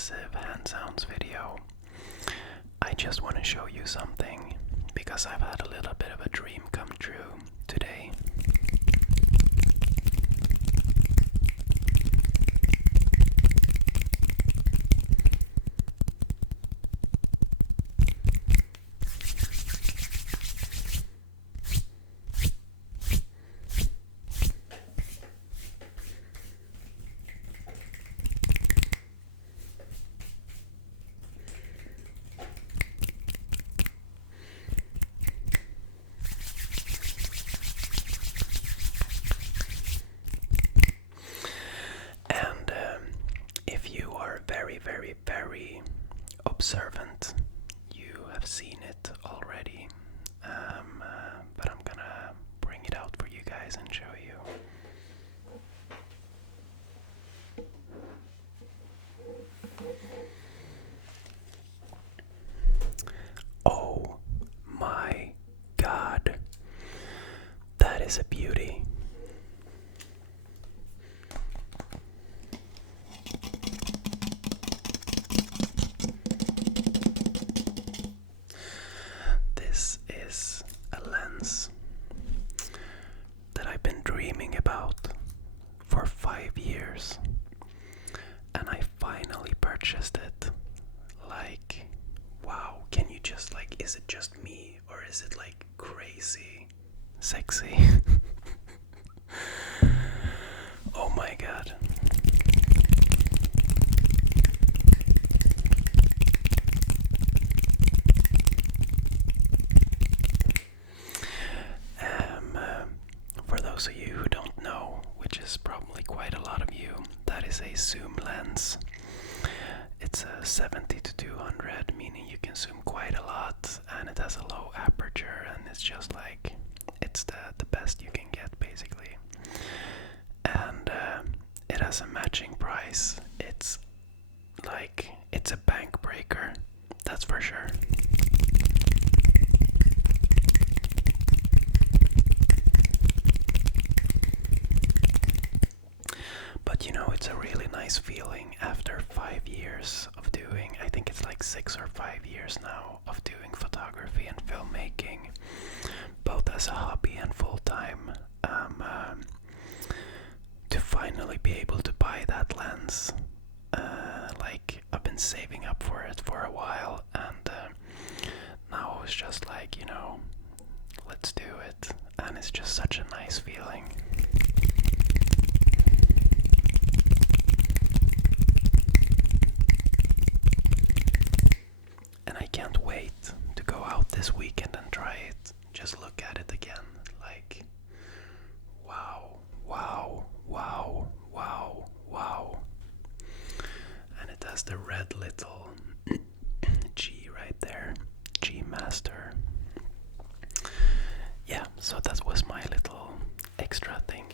aggressive hand sounds video. I just want to show you something because I've had a little bit of a dream come true today. Very observant, you have seen it already, but I'm gonna bring it out for you guys and show you. Oh my god, that is a beauty. That I've been dreaming about for 5 years, and I finally purchased it. Like, wow, can you just is it just me or is it like crazy sexy? Oh my god. For those of you who don't know, which is probably quite a lot of you, that is a zoom lens. It's a 70 to 200, meaning you can zoom quite a lot, and it has a low aperture, and it's just like, it's the best you can get basically. And it has a matching price. It's a bank breaker, that's for sure. But you know, it's a really nice feeling after 5 years of doing, I think it's like 6 or 5 years now of doing photography and filmmaking, both as a hobby and full-time, to finally be able to buy that lens. I've been saving up for it for a while, and now I was just like, you know, let's do it, and it's just such a nice feeling. And I can't wait to go out this weekend and try it. Just look at it again. Like, wow, wow, wow, wow, wow. And it has the red little G right there. G master. Yeah, so that was my little extra thing.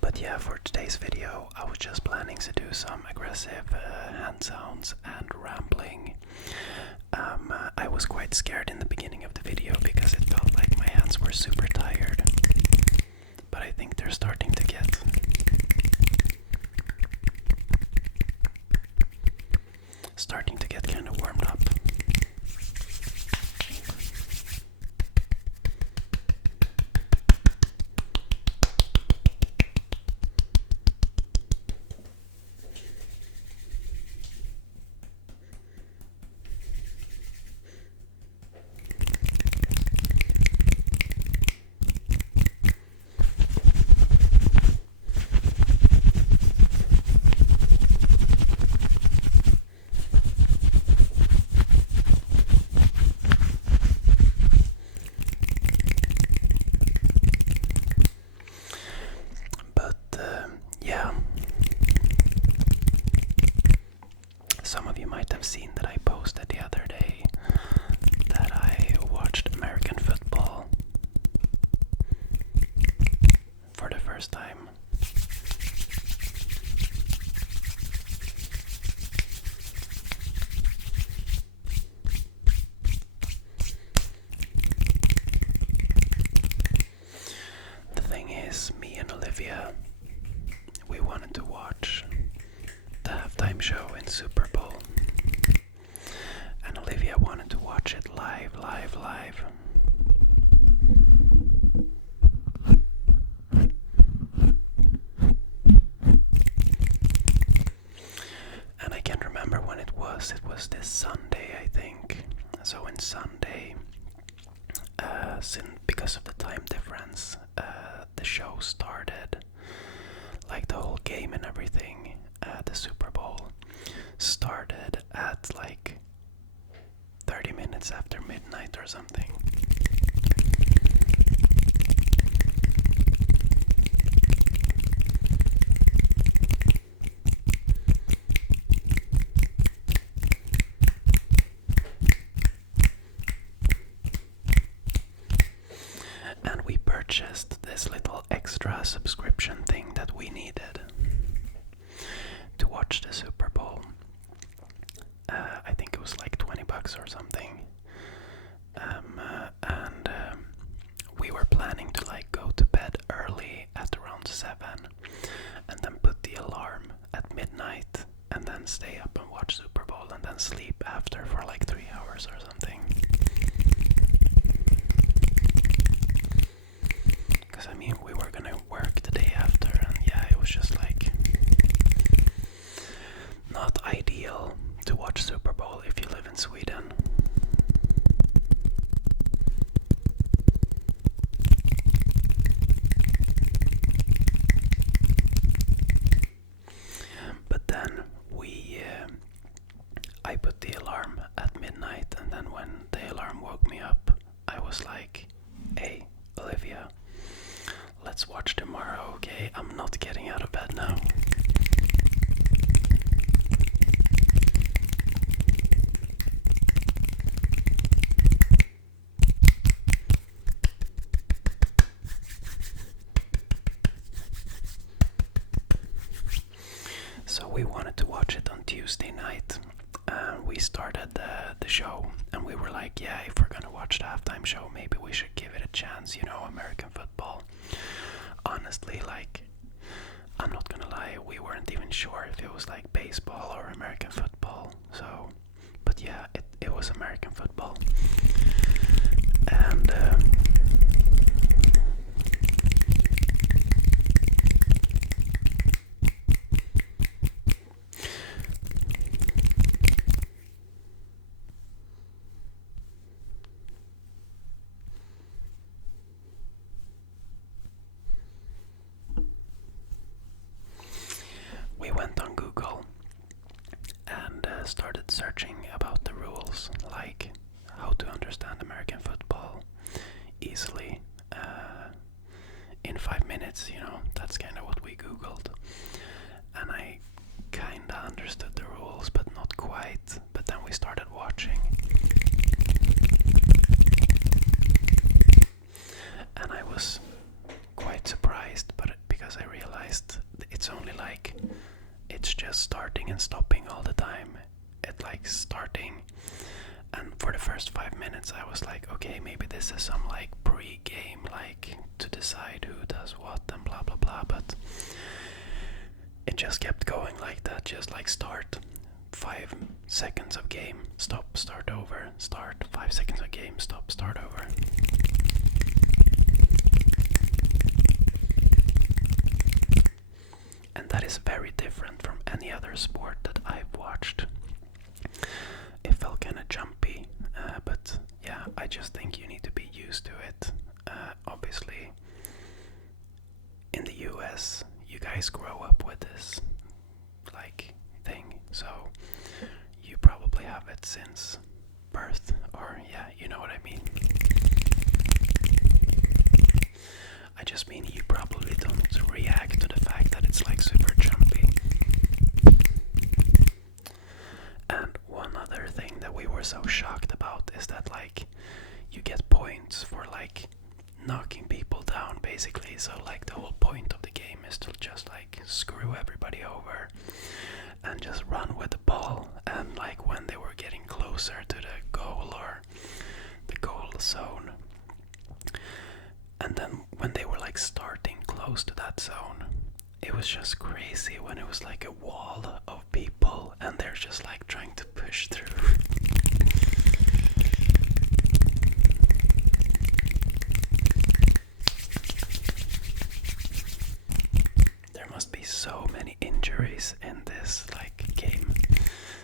But yeah, for today's video, I was just planning to do some aggressive hand sounds and rambling. I was quite scared in the beginning of the video because it felt like my hands were super tired. But I think they're starting to get kind of warmed up. Olivia, we wanted to watch the halftime show in Super Bowl. And Olivia wanted to watch it live. And I can't remember when it was. It was this Sunday, I think. So in Sunday, because of the time difference, the show started, like the whole game and everything. The Super Bowl started at like 30 minutes after midnight or something. And we purchased this little extra subscription thing that we needed to watch the Super Bowl. I think it was like $20 or something. And we were planning to like go to bed early at around 7 and then put the alarm at midnight and then stay up and watch Super Bowl and then sleep after for like 3 hours or something. Because I mean, we were gonna work the day after, and yeah, it was just like not ideal to watch Super Bowl if you live in Sweden. But then I put the alarm at midnight, and then when the alarm woke me up, I was like, hey, Olivia, let's watch tomorrow, okay? I'm not getting out of bed now. So we wanted to watch it on Tuesday night. We started the show and we were like, yeah, if we're gonna watch the halftime show, maybe we should give it a chance, you know, American football. Honestly, like, I'm not gonna lie, we weren't even sure if it was like baseball or American football. So, but yeah, it was American football. And we went on Google and started searching about the rules, like how to understand American football easily in 5 minutes, you know. That's kind of what we Googled. And I kind of understood the rules, but not quite. But then we started watching. And I was quite surprised, but because I realized it's only like, it's just starting and stopping all the time. It like starting, and for the first 5 minutes I was like, okay, maybe this is some like pre-game, like to decide who does what and blah blah blah, but it just kept going like that, just like start, 5 seconds of game, stop, start over, start, 5 seconds of game, stop, start over. And that is very different from any other sport that I've watched. It felt kind of jumpy, but yeah, I just think you need to be used to it. Obviously, in the US, you guys grow up with this like thing, so you probably have it since birth, or yeah, you know what I mean. I just mean you probably don't react to the fact that it's like super jumpy. And one other thing that we were so shocked about is that like you get points for like knocking people down basically. So like the whole point of the game is to just like screw everybody over and just run with the ball. And like when they were getting closer to the goal or the goal zone, and then when they were like starting close close to that zone. It was just crazy when it was like a wall of people and they're just like trying to push through. There must be so many injuries in this like game.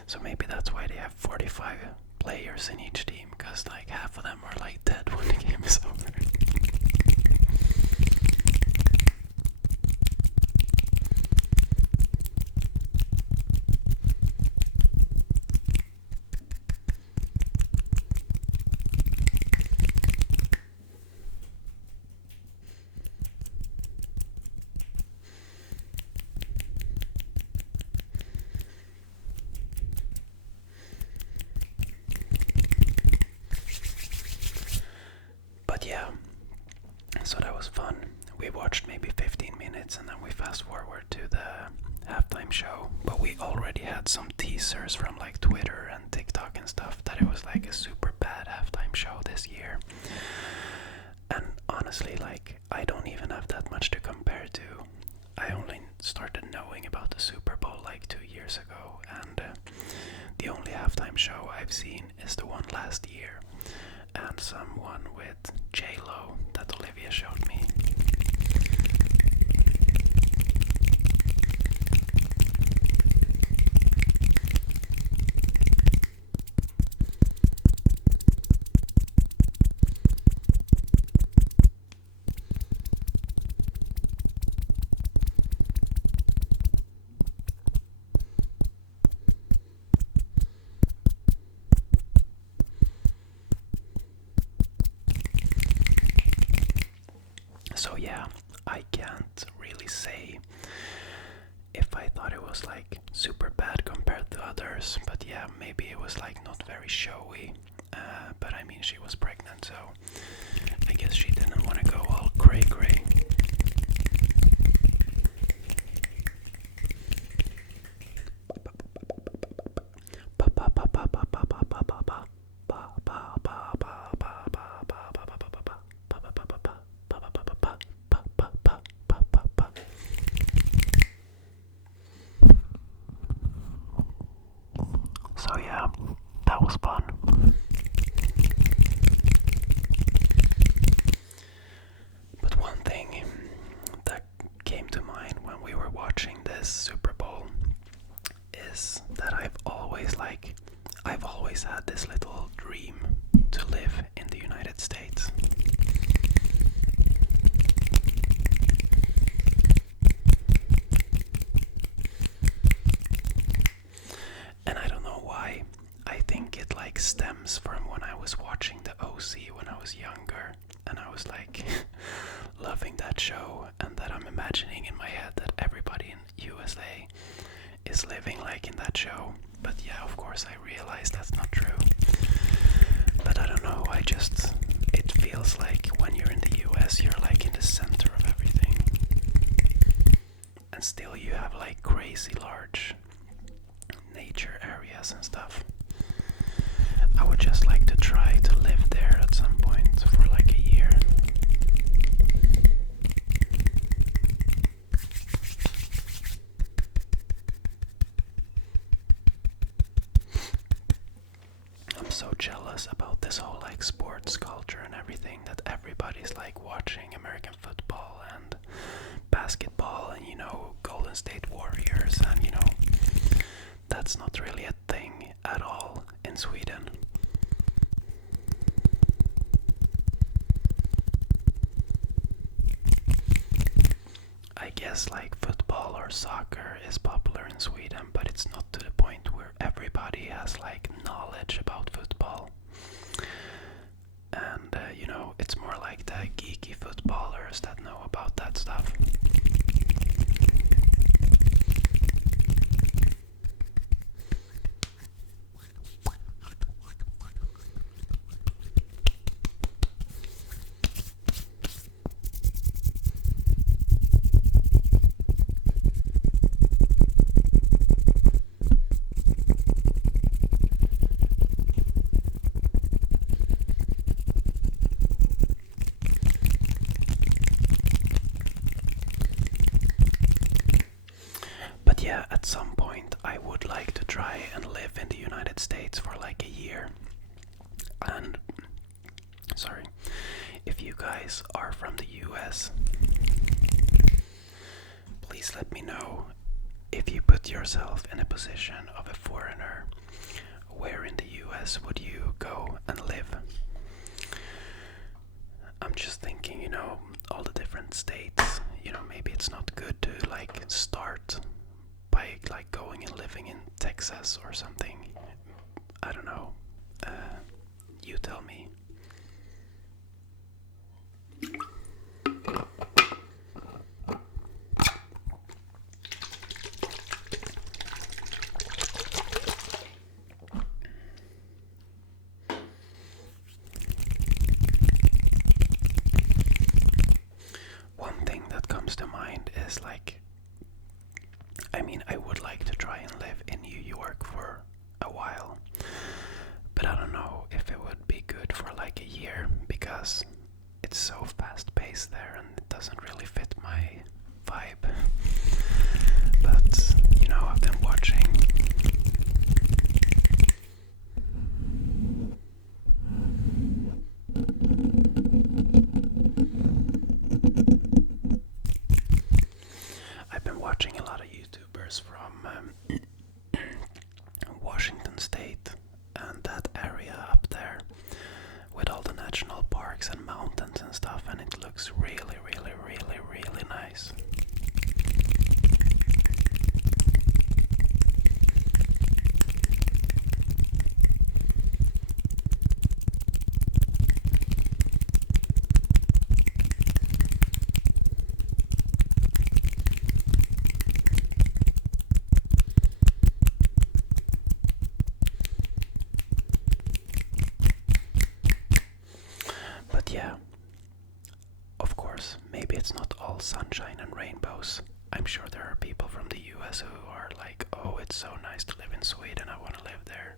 So maybe that's why they have 45 players in each team, because like half of them are like dead when the game is over. Yeah, so that was fun. We watched maybe 15 minutes and then we fast forward to the halftime show, but we already had some teasers from like Twitter and TikTok and stuff that it was like a super bad halftime show this year. And honestly, like, I don't even have that much to compare to. I only started knowing about the Super Bowl like 2 years ago, and the only halftime show I've seen is the one last year. And someone with J-Lo that Olivia showed me. So yeah, I can't really say if I thought it was like super bad compared to others, but yeah, maybe it was like not very showy. But I mean, she was pregnant, so I guess she didn't want to go all cray. So yeah, that was fun. But one thing that came to mind when we were watching this Super Bowl is that I've always had this little dream to live in the United States. And I don't know why. I think it like stems from when I was watching the OC when I was younger, and I was like loving that show, and that I'm imagining in my head that everybody in USA is living like in that show. But yeah, of course I realize that's not true. But I don't know, it feels like when you're in the US you're like in the center of everything. And still you have like crazy large nature areas and stuff. I would just like to try to live there at some point for like a year. I'm so jealous about this whole like sports culture and everything, that everybody's like watching American football and basketball and, you know, Golden State Warriors, and, you know, that's not really a thing at all in Sweden. I guess like football or soccer is popular in Sweden, but it's not to the point where everybody has like knowledge about football. And you know, it's more like the geeky footballers that know about that stuff. yeah, at some point I would like to try and live in the United States for like a year. And sorry, if you guys are from the US, please let me know if you put yourself in a position of a foreigner. Where in the US would you go and live? I'm just thinking, you know, all the different states, you know, maybe it's not good to like start by like going and living in Texas or something. I don't know. You tell me. One thing that comes to mind is like, I mean, I would like to try and live in New York for a while, but I don't know if it would be good for like a year because it's so fast paced there and it doesn't really fit my vibe. But, you know, I've been watching a lot of YouTubers from Washington State and that area up there with all the national parks and mountains and stuff, and it looks really, really, really, really nice. Yeah, of course, maybe it's not all sunshine and rainbows. I'm sure there are people from the US who are like, oh, it's so nice to live in Sweden, I want to live there.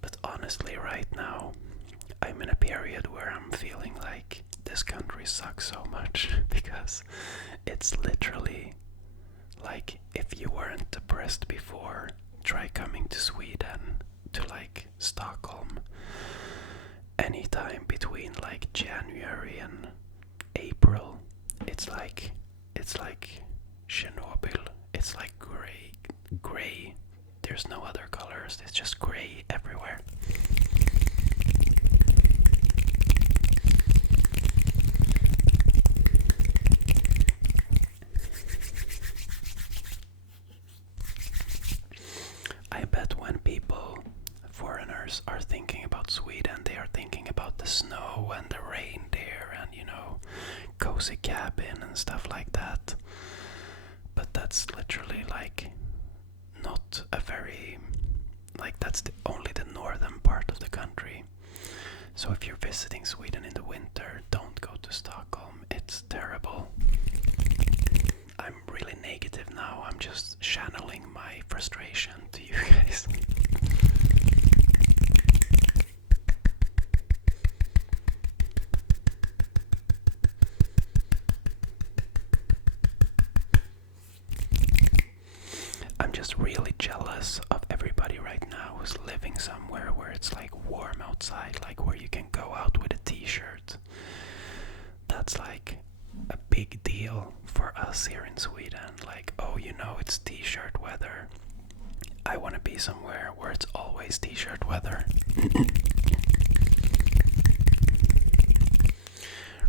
But honestly, right now, I'm in a period where I'm feeling like this country sucks so much because it's literally like, if you weren't depressed before, try coming to Sweden, to like Stockholm. Anytime between like January and April, it's like Chernobyl. It's like gray. There's no other colors. It's just gray everywhere. I bet when foreigners are thinking about Sweden, they are thinking about the snow and the reindeer and, you know, cozy cabin and stuff like that. But that's literally like not a very, like that's only the northern part of the country. So if you're visiting Sweden in the winter, don't go to Stockholm. It's terrible. I'm really negative now. I'm just channeling my frustration to you guys. I'm just really jealous of everybody right now who's living somewhere where it's like warm outside, like where you can go out with a t-shirt. That's like a big deal for us here in Sweden. Like, oh, you know, it's t-shirt weather. I want to be somewhere where it's always t-shirt weather.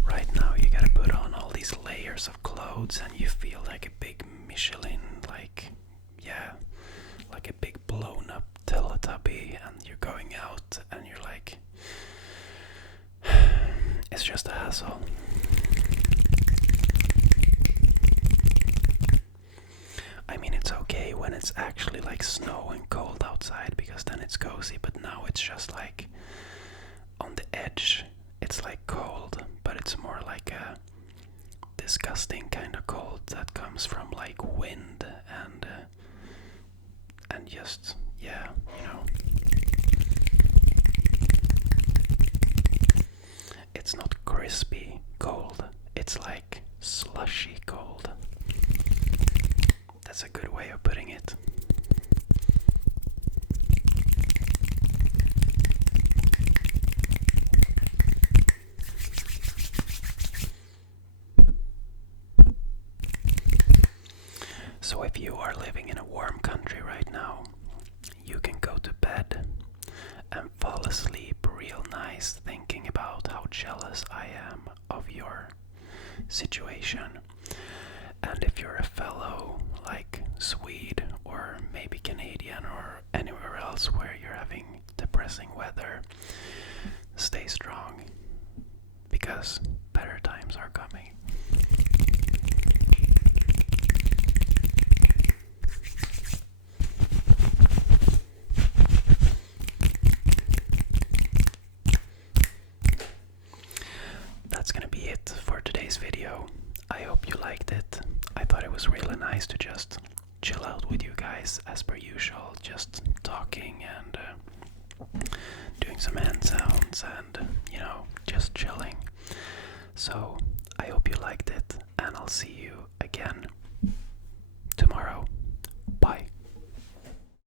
Right now you gotta put on all these layers of clothes and you feel like a big Michelin, like, yeah, like a big blown up Teletubby, and you're going out and you're like, it's just a hassle. I mean, it's okay when it's actually like snow and cold outside because then it's cozy, but now it's just like on the edge. It's like cold, but it's more like a disgusting kind of cold that comes from like wind and just, yeah, you know. It's not crispy cold, it's like slushy cold. That's a good way of putting it. So if you are living in a warm country right now, you can go to bed and fall asleep real nice thinking about how jealous I am of your situation. And if you're a fellow like Swede or maybe Canadian or anywhere else where you're having depressing weather, stay strong because better times are coming. That's gonna be it for today's video. I hope you liked it. I thought it was really nice to just chill out with you guys as per usual, just talking and doing some hand sounds and, just chilling. So I hope you liked it, and I'll see